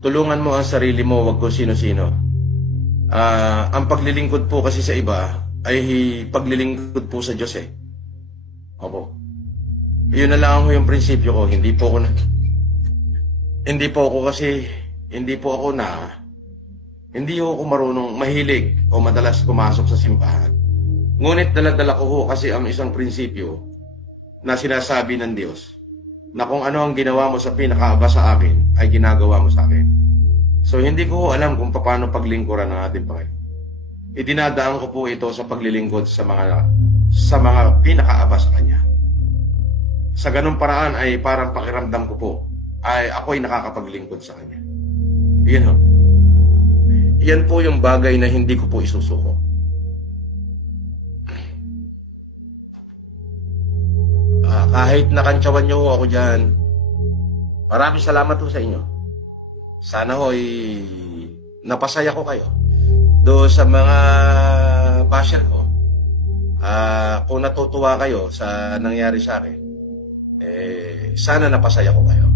tulungan mo ang sarili mo, wag kung sino-sino. Ang paglilingkod po kasi sa iba ay paglilingkod po sa Diyos eh. Opo. Yun na lang ho yung prinsipyo ko. Hindi po ako hindi ako marunong mahilig o madalas pumasok sa simbahan. Ngunit dala-dala ko ho kasi ang isang prinsipyo na sinasabi ng Diyos na kung ano ang ginawa mo sa pinakaaba sa akin ay ginagawa mo sa akin. So hindi ko ho alam kung paano paglingkuran ng ating Panginoon. Idinadaan ko po ito sa paglilingkod sa mga pinakaaba sa Kanya. Sa ganung paraan ay parang pakiramdam ko po ay ako'y nakakapaglingkod sa Kanya. Yan ho. Yan po yung bagay na hindi ko po isusuko. Kahit nakantsawan nyo ho ako dyan, maraming salamat po sa inyo. Sana ho'y napasaya ko kayo. Doon sa mga basher ko, kung natutuwa kayo sa nangyari sa akin, sana napasaya ko kayo.